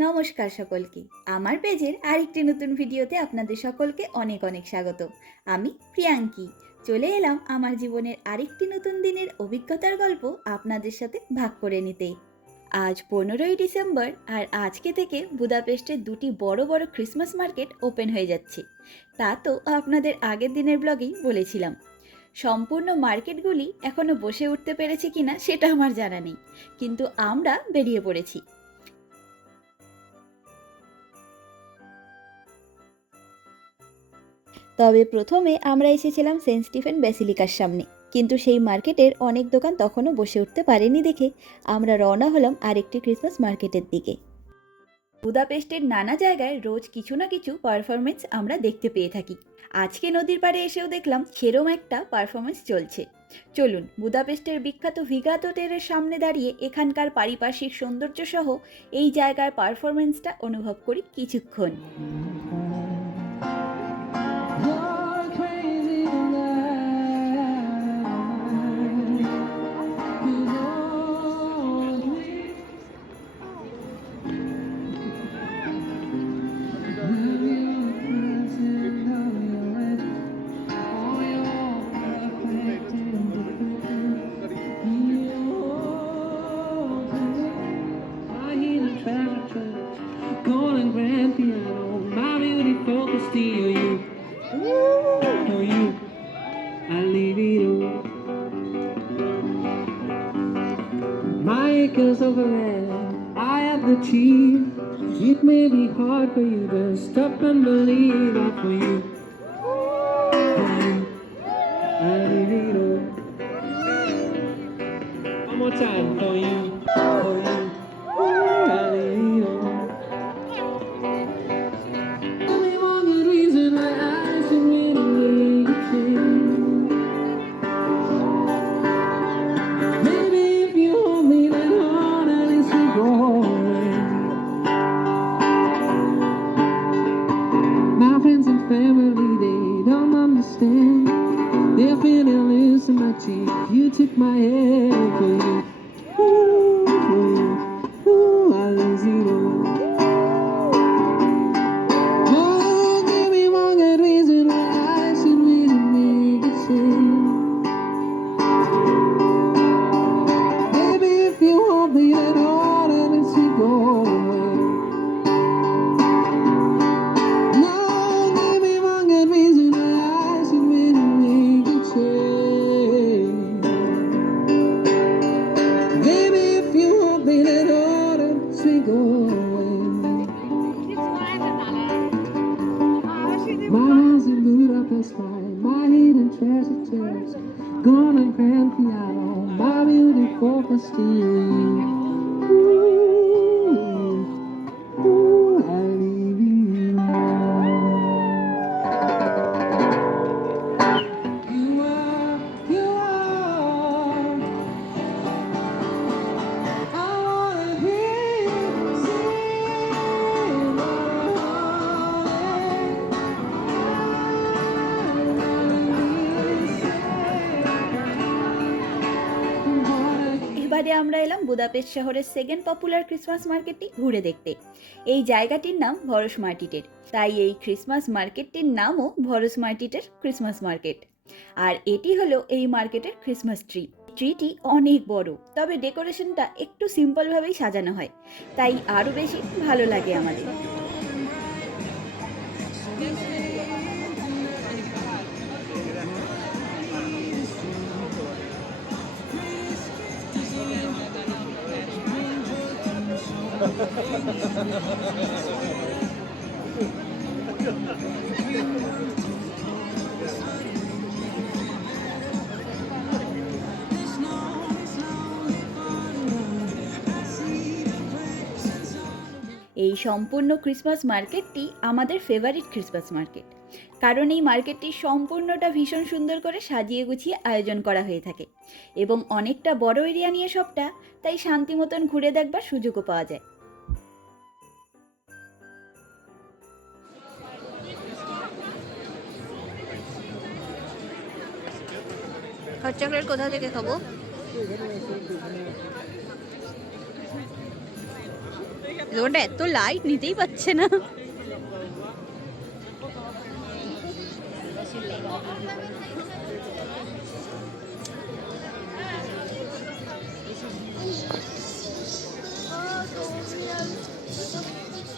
নমস্কার সকলকে। আমার পেজের আরেকটি নতুন ভিডিওতে আপনাদের সকলকে অনেক অনেক স্বাগত। আমি প্রিয়াঙ্কি। চলে এলাম আমার জীবনের আরেকটি নতুন দিনের অভিজ্ঞতার গল্প আপনাদের সাথে ভাগ করে নিতে। আজ পনেরোই ডিসেম্বর আর আজকে থেকে বুদাপেস্টের দুটি বড় বড় ক্রিসমাস মার্কেট ওপেন হয়ে যাচ্ছে। তা তো আপনাদের আগের দিনের ব্লগেই বলেছিলাম। সম্পূর্ণ মার্কেটগুলি এখনও বসে উঠতে পেরেছে কিনা সেটা আমার জানা নেই। কিন্তু আমরা বেরিয়ে পড়েছি। তবে প্রথমে আমরা এসেছিলাম সেন্ট স্টিফেন ব্যাসিলিকার সামনে। কিন্তু সেই মার্কেটের অনেক দোকান তখনও বসে উঠতে পারেনি দেখে আমরা রওনা হলাম আরেকটি ক্রিসমাস মার্কেটের দিকে। বুদাপেস্টের নানা জায়গায় রোজ কিছু না কিছু পারফরমেন্স আমরা দেখতে পেয়ে থাকি। আজকে নদীর পাড়ে এসেও দেখলাম সেরম একটা পারফরমেন্স চলছে। চলুন, বুদাপেস্টের বিখ্যাত ভিগাতোটেরের সামনে দাঁড়িয়ে এখানকার পারিপার্শ্বিক সৌন্দর্য সহ এই জায়গার পারফরমেন্সটা অনুভব করি কিছুক্ষণ। Acres of land, I have the chief. It may be hard for you to stop and believe that for you. Budapest শহরের সেকেন্ড পপুলার ক্রিসমাস মার্কেটটি ঘুরে দেখতে। এই জায়গাটির নাম ভরস মার্টিটের। তাই এই ক্রিসমাস মার্কেটটির নামও ভরস মার্টিটের ক্রিসমাস মার্কেট আর এটি হলো এই মার্কেটের ক্রিসমাস ট্রি ট্রিটি অনেক বড়, তবে ডেকোরেশনটা একটু সিম্পলভাবেই সাজানো হয়। তাই আরও বেশি ভালো লাগে আমাদের। এই সম্পূর্ণ ক্রিসমাস মার্কেটটি আমাদের ফেভারিট ক্রিসমাস মার্কেট কারণ এই মার্কেটটি সম্পূর্ণটা ভীষণ সুন্দর করে সাজিয়ে গুছিয়ে আয়োজন করা হয়ে থাকে। এবং অনেকটা বড় এরিয়া নিয়ে সবটা, তাই শান্তি মতন ঘুরে দেখবার সুযোগও পাওয়া যায়। হট চকলেট কোথা থেকে খাব? দোকানটা এত লাইট নিতেই পারছে না।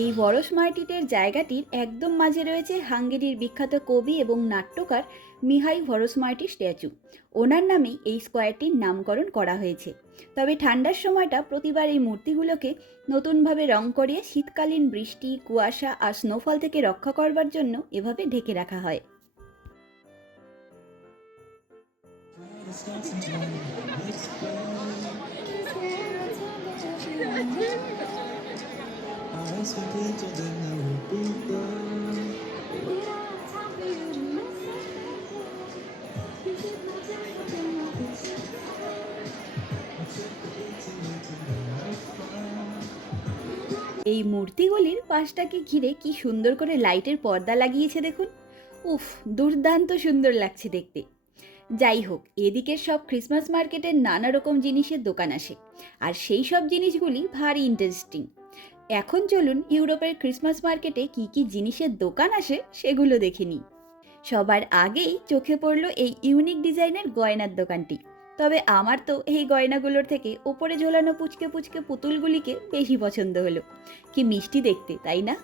এই বরস মার্টিটের জায়গাটির একদম মাঝে রয়েছে হাঙ্গেরির বিখ্যাত কবি এবং নাট্যকার মিহাই ভরসমার্টি স্ট্যাচু। ওনার নামেই এই স্কোয়ারটির নামকরণ করা হয়েছে। তবে ঠান্ডার সময়টা প্রতিবার এই মূর্তিগুলোকে নতুনভাবে রং করিয়ে শীতকালীন বৃষ্টি, কুয়াশা আর স্নোফল থেকে রক্ষা করবার জন্য এভাবে ঢেকে রাখা হয়। এই মূর্তিগুলির পাশটাকে ঘিরে কি সুন্দর করে লাইটের পর্দা লাগিয়েছে দেখুন। উফ, দুর্দান্ত সুন্দর লাগছে দেখতে। যাই হোক, এদিকের সব ক্রিসমাস মার্কেটের নানা রকম জিনিসের দোকান আসে, আর সেই সব জিনিসগুলি ভারী ইন্টারেস্টিং এখন চলুন ইউরোপের ক্রিসমাস মার্কেটে কি কি জিনিসের দোকান আসে সেগুলো দেখে নিই। সবার আগেই চোখে পড়ল এই ইউনিক ডিজাইনের গয়নার দোকানটি। তবে আমার তো এই গয়নাগুলোর থেকে ওপরে ঝোলানো পুচকে পুচকে পুতুলগুলিকে বেশি পছন্দ হলো। কি মিষ্টি দেখতে, তাই না?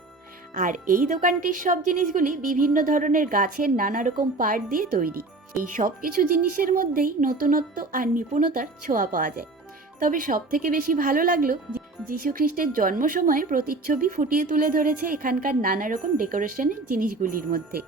আর এই দোকানটির সব জিনিসগুলি বিভিন্ন ধরনের গাছের নানা রকম পার্ট দিয়ে তৈরি। এই সব কিছু জিনিসের মধ্যেই নতুনত্ব আর নিপুণতার ছোঁয়া পাওয়া যায়। তবে সব থেকে বেশি ভালো লাগল খ্রিস্টের জন্ম সময় প্রতিচ্ছবি ফুটিয়ে তুলে ধরেছে এখানকার নানা রকম ডেকোরেশনের জিনিসগুলির মধ্যে।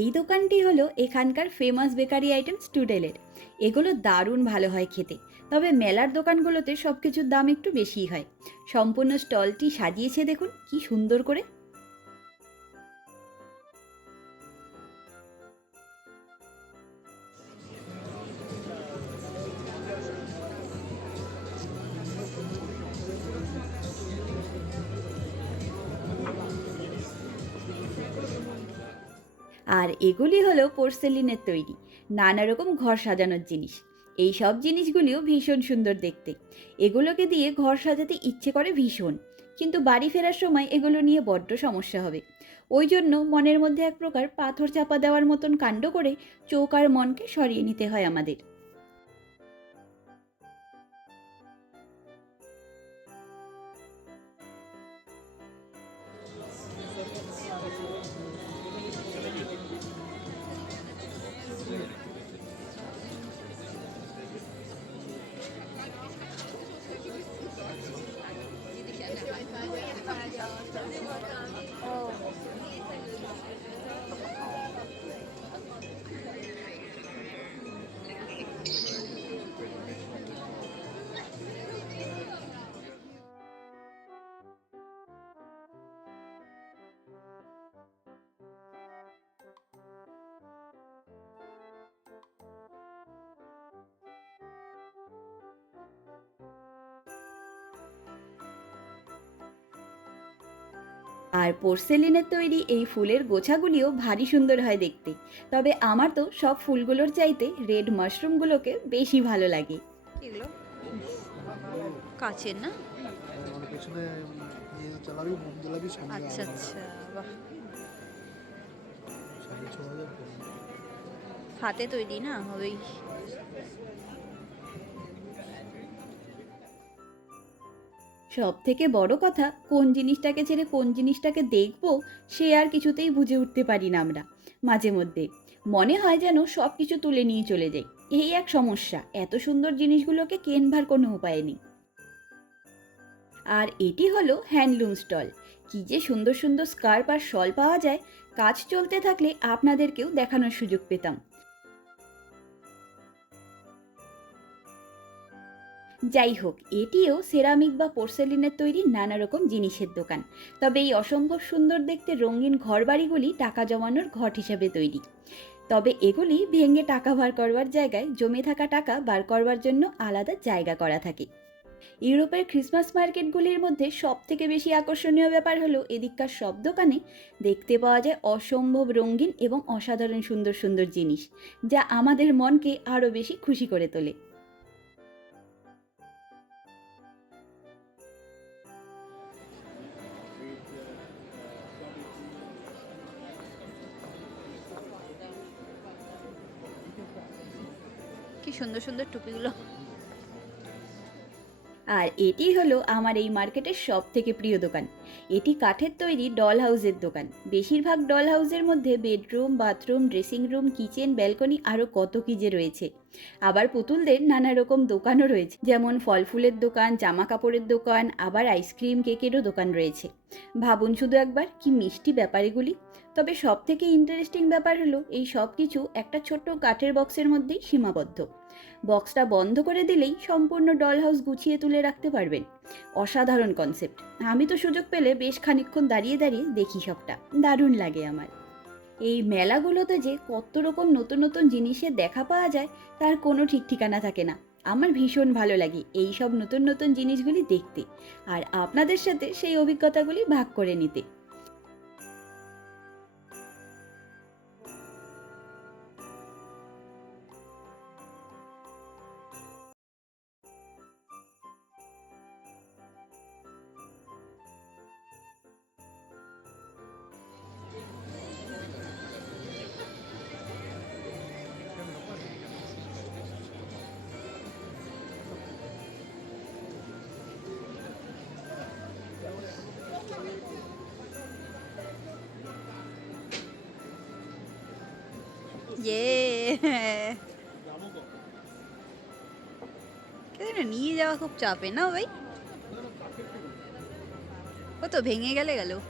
এই দোকানটি হলো এখানকার ফেমাস বেকারি আইটেম স্টুডেলের এগুলো দারুণ ভালো হয় খেতে, তবে মেলার দোকানগুলোতে সব কিছুর দাম একটু বেশি হয়। সম্পূর্ণ স্টলটি সাজিয়েছে দেখুন, কি সুন্দর করে। আর এগুলি হলো পোর্সেলিনের তৈরি, নানা রকম ঘর সাজানোর জিনিস। এই সব জিনিসগুলিও ভীষণ সুন্দর দেখতে। এগুলোকে দিয়ে ঘর সাজাতে ইচ্ছে করে ভীষণ, কিন্তু বাড়ি ফেরার সময় এগুলো নিয়ে বড্ড সমস্যা হবে। ওই জন্য মনের মধ্যে এক প্রকার পাথর চাপা দেওয়ার মতন কাণ্ড করে চৌকার মনকে সরিয়ে নিতে হয় আমাদের। আর পোর্সেলিনের তৈরি এই ফুলের গোছাগুলিও ভারী সুন্দর হয় দেখতে। তবে আমার তো সব ফুলগুলোর চাইতে রেড মাশরুমগুলোকে বেশি ভালো লাগে। এগুলো? কাচের না? মানে পেছনে চালাবি মোম জ্বালাবি সঙ্গে আচ্ছা আচ্ছা বাহ। হাতে তৈরি না? হবেই। সব থেকে বড় কথা, কোন জিনিসটাকে ছেড়ে কোন জিনিসটাকে দেখব, সে আর কিছুতেই বুঝে উঠতে পারি না আমরা। মাঝে মধ্যে মনে হয় যেন সব কিছু তুলে নিয়ে চলে যাই। এই এক সমস্যা, এত সুন্দর জিনিসগুলোকে কেনভার কোনো উপায় নেই। আর এটি হলো হ্যান্ডলুম স্টল। কি যে সুন্দর সুন্দর স্কার্প আর শল পাওয়া যায়, কাজ চলতে থাকলে আপনাদেরকেও দেখানোর সুযোগ পেতাম। যাই হোক এটিও সেরামিক বা পোর্সেলিনের তৈরি নানা রকম জিনিসের দোকান। তবে এই অসম্ভব সুন্দর দেখতে রঙিন ঘরবাড়িগুলি টাকা জমানোর ঘট হিসাবে তৈরি। তবে এগুলি ভেঙে টাকা বার করবার জায়গায় জমে থাকা টাকা বার করবার জন্য আলাদা জায়গা করা থাকে। ইউরোপের ক্রিসমাস মার্কেটগুলির মধ্যে সব থেকে বেশি আকর্ষণীয় ব্যাপার হলো এদিককার সব দোকানে দেখতে পাওয়া যায় অসম্ভব রঙিন এবং অসাধারণ সুন্দর সুন্দর জিনিস, যা আমাদের মনকে আরও বেশি খুশি করে তোলে। কি সুন্দর সুন্দর টুপিগুলো। আর এটি হলো আমার এই মার্কেটের সব থেকে প্রিয় দোকান। এটি কাঠের তৈরি ডল হাউসের দোকান। বেশিরভাগ ডল হাউসের মধ্যে bedroom bathroom dressing room kitchen balcony আরও কত কী যে রয়েছে। আবার পুতুলদের নানা রকম দোকানও রয়েছে। যেমন ফল ফুলের দোকান, জামা কাপড়ের দোকান, আবার আইসক্রিম কেকেরও দোকান রয়েছে। ভাবুন শুধু একবার, কি মিষ্টি ব্যাপারীগুলি তবে সব থেকে ইন্টারেস্টিং ব্যাপার হলো, এই সব কিছু একটা ছোট্ট কাঠের বক্সের মধ্যেই সীমাবদ্ধ। বক্সটা বন্ধ করে দিলেই সম্পূর্ণ ডল হাউস গুছিয়ে তুলে রাখতে পারবেন। অসাধারণ কনসেপ্ট আমি তো সুযোগ পেলে বেশ খানিকক্ষণ দাঁড়িয়ে দাঁড়িয়ে দেখি সবটা। দারুণ লাগে আমার। এই মেলাগুলোতে যে কত রকম নতুন নতুন জিনিসের দেখা পাওয়া যায়, তার কোনো ঠিক ঠিকানা থাকে না। আমার ভীষণ ভালো লাগে এই সব নতুন নতুন জিনিসগুলি দেখতে। আর আপনাদের সাথে সেই অভিজ্ঞতাগুলি ভাগ করে নিতে। নিয়ে যাওয়া খুব চাপে না ভাই? ও তো ভেঙে গেলে গেল।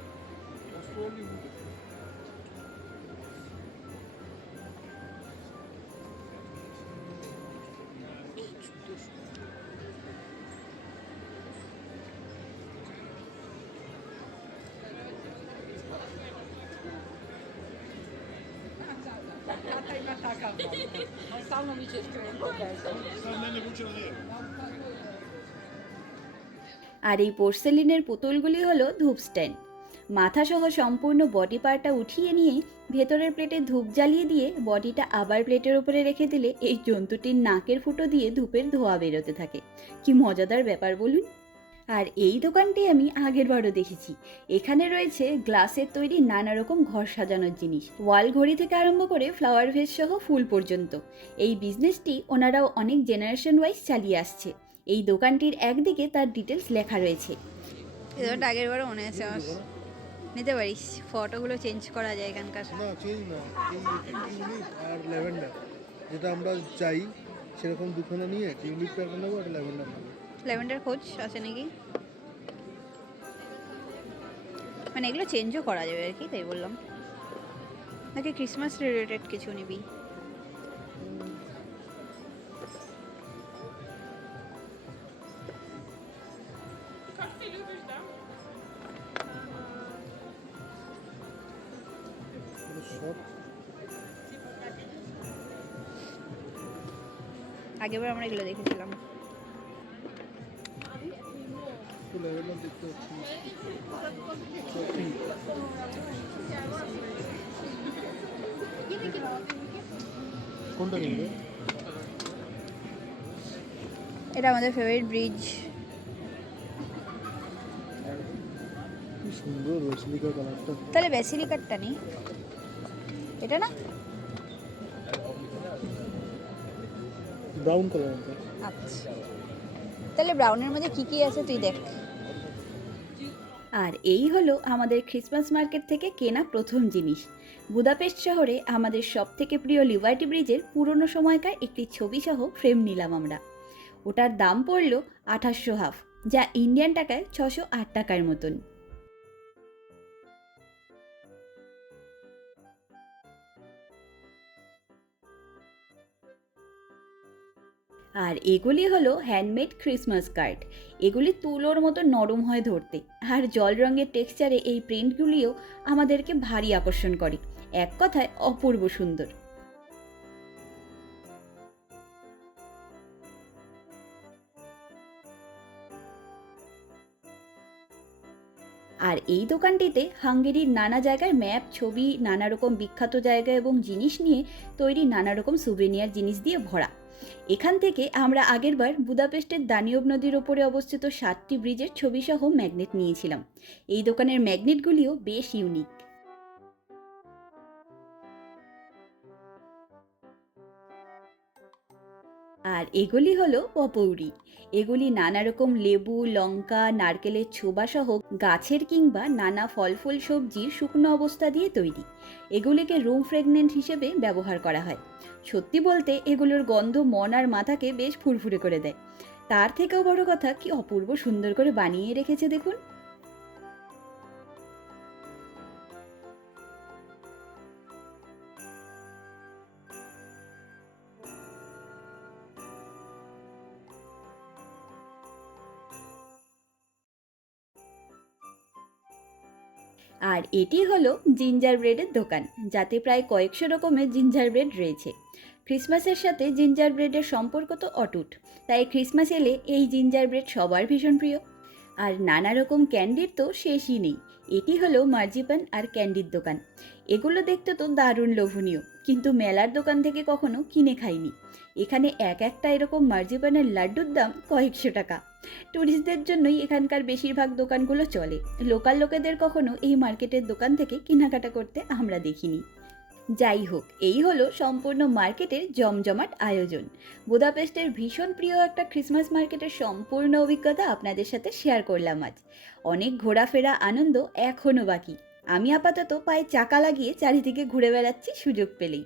আর এই পোর্সেলিনের পুতুলগুলি হলো ধূপ স্ট্যান্ড মাথাসহ সম্পূর্ণ বডি পার্টটা উঠিয়ে নিয়ে ভেতরের প্লেটে ধূপ জ্বালিয়ে দিয়ে বডিটা আবার প্লেটের ওপরে রেখে দিলে এই জন্তুটির নাকের ফুটো দিয়ে ধূপের ধোয়া বেরোতে থাকে। কি মজাদার ব্যাপার বলুন? আর এই দোকানটি আমি আগের বারও দেখেছি। এখানে রয়েছে গ্লাসের তৈরি নানা রকম ঘর সাজানোর জিনিস। ওয়াল ঘড়ি থেকে আরম্ভ করে ফ্লাওয়ার ভেস সহ ফুল পর্যন্ত। এই বিজনেসটি ওনারাও অনেক জেনারেশন ওয়াইজ চালিয়ে আসছে। এই দোকানটির একদিকে তার ডিটেলস লেখা রয়েছে। এটা আগের বারও মনে আছে আমার। নিতে পারিস। ফটোগুলো চেঞ্জ করা যায় এখানকার। না চেঞ্জ না। আর ল্যাভেন্ডার যেটা আমরা চাই সেরকম দুখানা নিয়ে টিউলিপটা একটা নেব আর ল্যাভেন্ডার নেব। ল্যাভেন্ডার খোঁজ আছে নাকি? মানে এগুলো চেঞ্জও করা যাবে আর কি, তাই বললাম। নাকি ক্রিসমাস রিলেটেড কিছু নিবি। আগেবার আমরা এগুলো দেখেছিলাম কোনটা কিনবে এটা আমাদের ফেভারিট ব্রিজ কি সুন্দর রসলিকার কালারটা তাহলে বেসিলিকারটা নেই এটা না? ব্রাউন কালার আচ্ছা। তাহলে ব্রাউনের মধ্যে কি কি আছে তুই দেখ। আর এই হলো আমাদের ক্রিসমাস মার্কেট থেকে কেনা প্রথম জিনিস। বুদাপেস্ট শহরে আমাদের সব থেকে প্রিয় লিবার্টি ব্রিজের পুরনো সময়কার একটি ছবি সহ ফ্রেম নিলাম আমরা। ওটার দাম পড়ল আঠাশশো হাফ, যা ইন্ডিয়ান টাকায় ছশো আট টাকার মতন। আর এগুলি হলো হ্যান্ডমেড ক্রিসমাস কার্ড এগুলি তুলোর মতো নরম হয় ধরতে। আর জল রঙের টেক্সচারে এই প্রিন্টগুলিও আমাদেরকে ভারী আকর্ষণ করে। এক কথায় অপূর্ব সুন্দর। আর এই দোকানটিতে হাঙ্গেরির নানা জায়গার ম্যাপ ছবি, নানা রকম বিখ্যাত জায়গা এবং জিনিস নিয়ে তৈরি নানা রকম সুভেনিয়ার জিনিস দিয়ে ভরা। এখান থেকে আমরা আগেরবার বুদাপেস্টের দানিয়ব নদীর ওপরে অবস্থিত সাতটি ব্রিজের ছবিসহ ম্যাগনেট নিয়েছিলাম। এই দোকানের ম্যাগনেটগুলিও বেশ ইউনিক। আর এগুলি হলো পপৌরি। এগুলি নানা রকম লেবু, লঙ্কা, নারকেলের ছোবা সহ গাছের কিংবা নানা ফল ফুল সবজির শুকনো অবস্থা দিয়ে তৈরি। এগুলিকে রুম ফ্রেগনেন্ট হিসেবে ব্যবহার করা হয়। সত্যি বলতে এগুলোর গন্ধ মন আর মাথাকে বেশ ফুরফুরে করে দেয়। তার থেকেও বড় কথা, কি অপূর্ব সুন্দর করে বানিয়ে রেখেছে দেখুন। আর এটি হলো জিঞ্জার ব্রেডের দোকান, যাতে প্রায় কয়েকশো রকমের জিঞ্জার ব্রেড রয়েছে। ক্রিসমাসের সাথে জিঞ্জার ব্রেডের সম্পর্ক তো অটুট, তাই ক্রিসমাস এলে এই জিঞ্জার ব্রেড সবার ভীষণ প্রিয়। আর নানা রকম ক্যান্ডির তো শেষই নেই, এটি হলো মার্জিপান আর ক্যান্ডির দোকান। এগুলো দেখতে তো দারুণ লোভনীয়। কিন্তু মেলার দোকান থেকে কখনো কিনে খাইনি। এখানে এক একটা এরকম মার্জিপানের লাড্ডুর দাম কয়েকশো টাকা। ট্যুরিস্টদের জন্যই এখানকার বেশিরভাগ দোকানগুলো চলে। লোকাল লোকেদের কখনো এই মার্কেটের দোকান থেকে কেনাকাটা করতে আমরা দেখিনি। যাই হোক, এই হলো সম্পূর্ণ মার্কেটের জমজমাট আয়োজন। বুদাপেস্টের ভীষণ প্রিয় একটা ক্রিসমাস মার্কেটের সম্পূর্ণ অভিজ্ঞতা আপনাদের সাথে শেয়ার করলাম আজ। অনেক ঘোরাফেরা, আনন্দ এখনও বাকি। আমি আপাতত পায়ে চাকা লাগিয়ে চারিদিকে ঘুরে বেড়াচ্ছি সুযোগ পেলেই।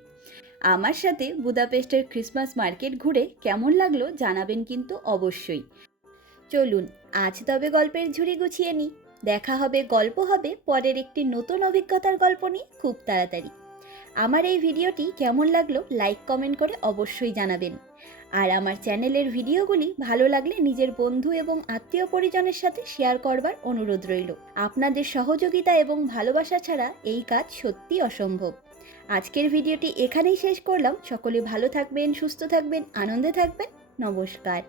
আমার সাথে বুদাপেস্টের ক্রিসমাস মার্কেট ঘুরে কেমন লাগল জানাবেন কিন্তু অবশ্যই। চলুন, আজ তবে গল্পের ঝুড়ি গুছিয়ে নিই। দেখা হবে, গল্প হবে, পরের একটি নতুন অভিজ্ঞতার গল্প নিয়ে খুব তাড়াতাড়ি। আমার এই ভিডিওটি কেমন লাগল, লাইক, কমেন্ট করে অবশ্যই জানাবেন। আর আমার চ্যানেলের ভিডিওগুলি ভালো লাগলে নিজের বন্ধু এবং আত্মীয় পরিজনের সাথে শেয়ার করবার অনুরোধ রইল। আপনাদের সহযোগিতা এবং ভালোবাসা ছাড়া এই কাজ সত্যি অসম্ভব। আজকের ভিডিওটি এখানেই শেষ করলাম। সকলে ভালো থাকবেন, সুস্থ থাকবেন, আনন্দে থাকবেন। নমস্কার।